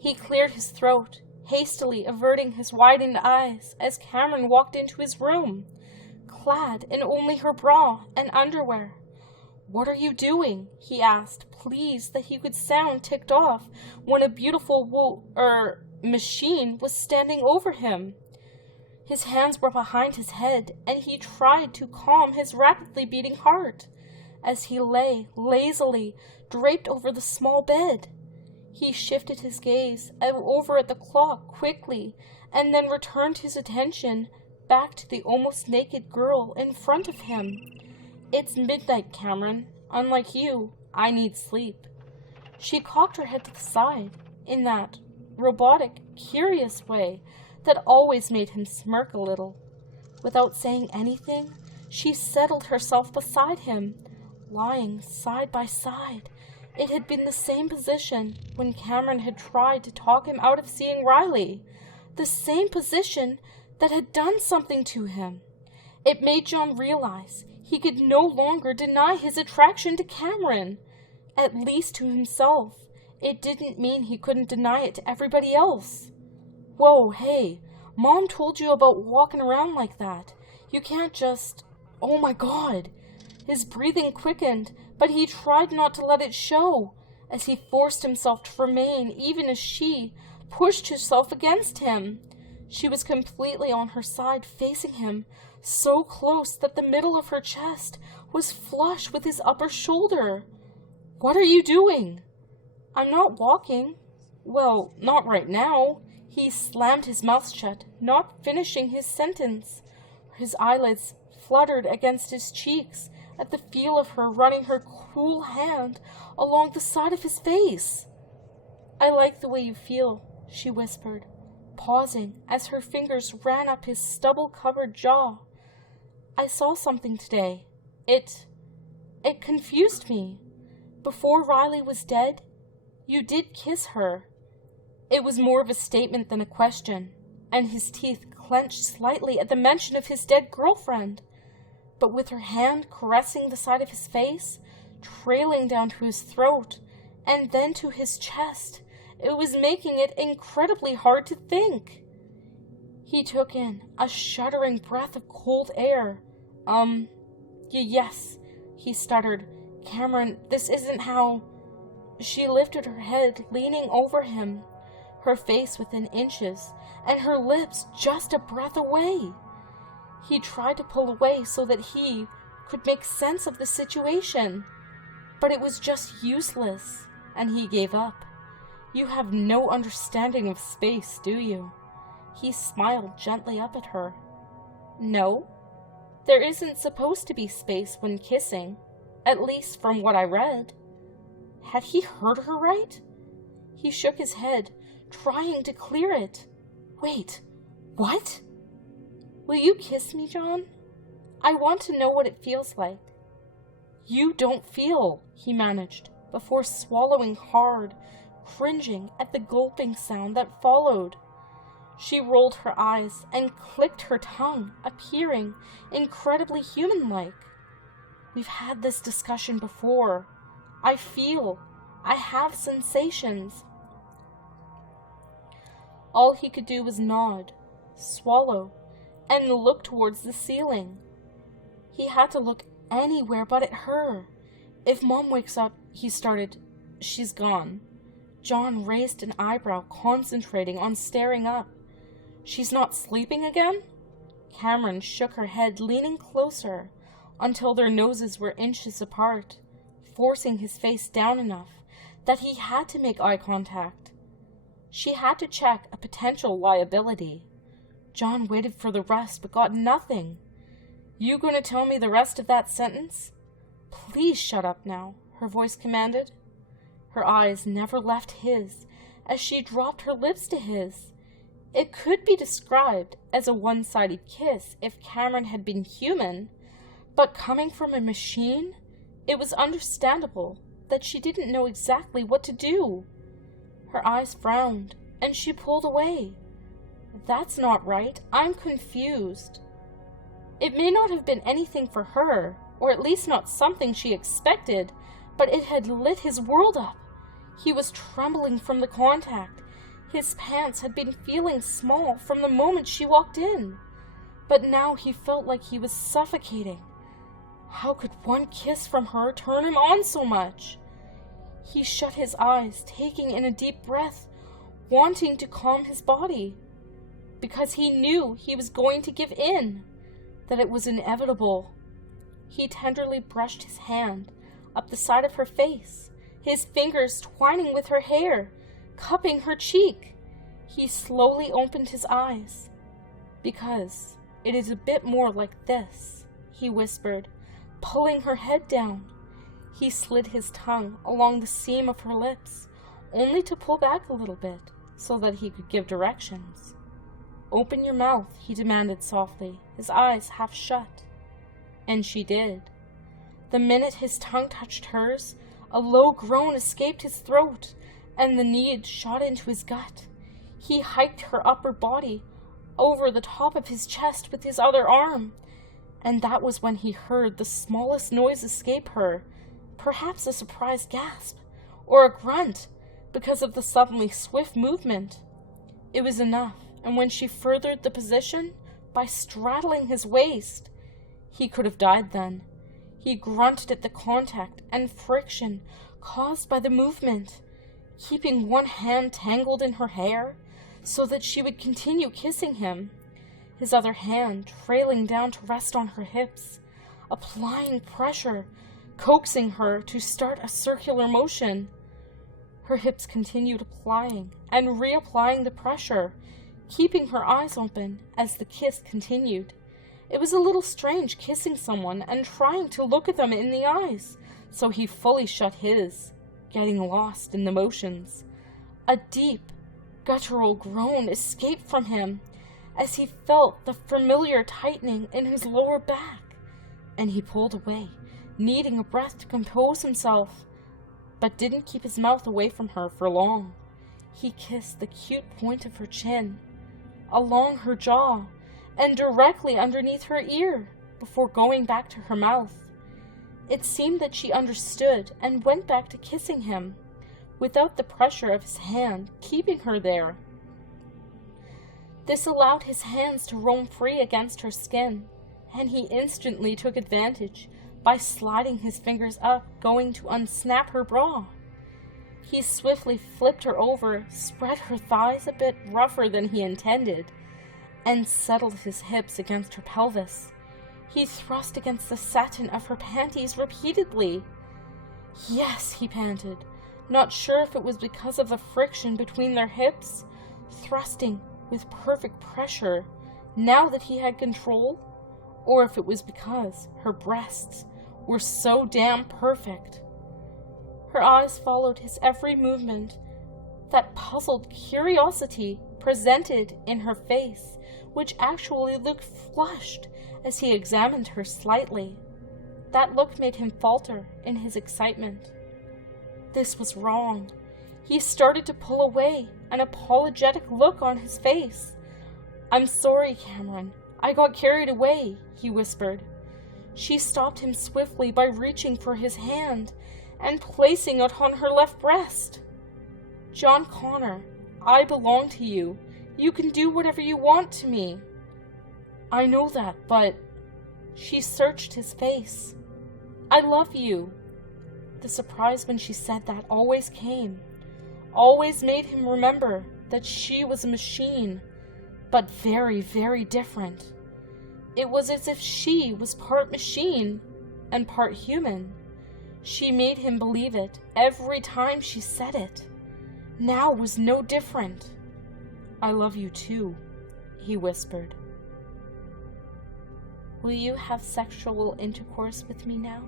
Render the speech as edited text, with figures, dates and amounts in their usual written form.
He cleared his throat, hastily averting his widened eyes as Cameron walked into his room, clad in only her bra and underwear. "What are you doing?" he asked, pleased that he could sound ticked off when a beautiful machine was standing over him. His hands were behind his head, and he tried to calm his rapidly beating heart as he lay lazily draped over the small bed. He shifted his gaze over at the clock quickly and then returned his attention back to the almost naked girl in front of him. "It's midnight, Cameron. Unlike you, I need sleep." She cocked her head to the side in that robotic, curious way that always made him smirk a little. Without saying anything, she settled herself beside him, lying side by side. It had been the same position when Cameron had tried to talk him out of seeing Riley, the same position that had done something to him. It made John realize he could no longer deny his attraction to Cameron, at least to himself. It didn't mean he couldn't deny it to everybody else. "Whoa, hey, Mom told you about walking around like that. You can't just... Oh my God." His breathing quickened, but he tried not to let it show, as he forced himself to remain even as she pushed herself against him. She was completely on her side, facing him, so close that the middle of her chest was flush with his upper shoulder. "What are you doing?" "I'm not walking." "Well, not right now." He slammed his mouth shut, not finishing his sentence. His eyelids fluttered against his cheeks at the feel of her running her cool hand along the side of his face. "I like the way you feel," she whispered, pausing as her fingers ran up his stubble-covered jaw. "I saw something today. It confused me. Before Riley was dead, you did kiss her." It was more of a statement than a question, and his teeth clenched slightly at the mention of his dead girlfriend. But with her hand caressing the side of his face, trailing down to his throat, and then to his chest, it was making it incredibly hard to think. He took in a shuddering breath of cold air. Yes, he stuttered. "Cameron, this isn't how..." She lifted her head, leaning over him, her face within inches, and her lips just a breath away. He tried to pull away so that he could make sense of the situation, but it was just useless, and he gave up. "You have no understanding of space, do you?" He smiled gently up at her. "No, there isn't supposed to be space when kissing, at least from what I read." Had he heard her right? He shook his head, trying to clear it. "Wait, what?" "Will you kiss me, John? I want to know what it feels like." "You don't feel," he managed, before swallowing hard, cringing at the gulping sound that followed. She rolled her eyes and clicked her tongue, appearing incredibly human-like. "We've had this discussion before. I feel. I have sensations." All he could do was nod, swallow, and look towards the ceiling. He had to look anywhere but at her. "If Mom wakes up," he started. "She's gone." John raised an eyebrow, concentrating on staring up. "She's not sleeping again?" Cameron shook her head, leaning closer, until their noses were inches apart, forcing his face down enough that he had to make eye contact. She had to check a potential liability. John waited for the rest, but got nothing. "You gonna tell me the rest of that sentence?" "Please shut up now," her voice commanded. Her eyes never left his as she dropped her lips to his. It could be described as a one-sided kiss if Cameron had been human, but coming from a machine, it was understandable that she didn't know exactly what to do. Her eyes frowned, and she pulled away. "That's not right. I'm confused." It may not have been anything for her, or at least not something she expected, but it had lit his world up. He was trembling from the contact, His pants had been feeling small from the moment she walked in, but now he felt like he was suffocating. How could one kiss from her turn him on so much? He shut his eyes, taking in a deep breath, wanting to calm his body, because he knew he was going to give in, that it was inevitable. He tenderly brushed his hand up the side of her face, his fingers twining with her hair, cupping her cheek. He slowly opened his eyes. "Because it is a bit more like this," he whispered, pulling her head down. He slid his tongue along the seam of her lips, only to pull back a little bit so that he could give directions. "Open your mouth," he demanded softly, his eyes half shut. And she did. The minute his tongue touched hers, a low groan escaped his throat, and the need shot into his gut. He hiked her upper body over the top of his chest with his other arm, and that was when he heard the smallest noise escape her, perhaps a surprised gasp, or a grunt, because of the suddenly swift movement. It was enough, and when she furthered the position by straddling his waist, he could have died then. He grunted at the contact and friction caused by the movement, keeping one hand tangled in her hair so that she would continue kissing him, his other hand trailing down to rest on her hips, applying pressure, coaxing her to start a circular motion. Her hips continued applying and reapplying the pressure, keeping her eyes open as the kiss continued. It was a little strange kissing someone and trying to look at them in the eyes, so he fully shut his, getting lost in the motions. A deep, guttural groan escaped from him as he felt the familiar tightening in his lower back, and he pulled away, needing a breath to compose himself, but didn't keep his mouth away from her for long. He kissed the cute point of her chin, along her jaw, and directly underneath her ear, before going back to her mouth. It seemed that she understood and went back to kissing him, without the pressure of his hand keeping her there. This allowed his hands to roam free against her skin, and he instantly took advantage by sliding his fingers up, going to unsnap her bra. He swiftly flipped her over, spread her thighs a bit rougher than he intended, and settled his hips against her pelvis. He thrust against the satin of her panties repeatedly. "Yes," he panted, not sure if it was because of the friction between their hips, thrusting with perfect pressure now that he had control, or if it was because her breasts were so damn perfect. Her eyes followed his every movement. That puzzled curiosity presented in her face, which actually looked flushed as he examined her slightly. That look made him falter in his excitement. This was wrong. He started to pull away, an apologetic look on his face. "I'm sorry, Cameron. I got carried away," he whispered. She stopped him swiftly by reaching for his hand and placing it on her left breast. "John Connor, I belong to you. You can do whatever you want to me." "I know that, but..." She searched his face. "I love you." The surprise when she said that always came, always made him remember that she was a machine, but very, very different. It was as if she was part machine and part human. She made him believe it every time she said it. Now was no different. "I love you too," he whispered. "Will you have sexual intercourse with me now?"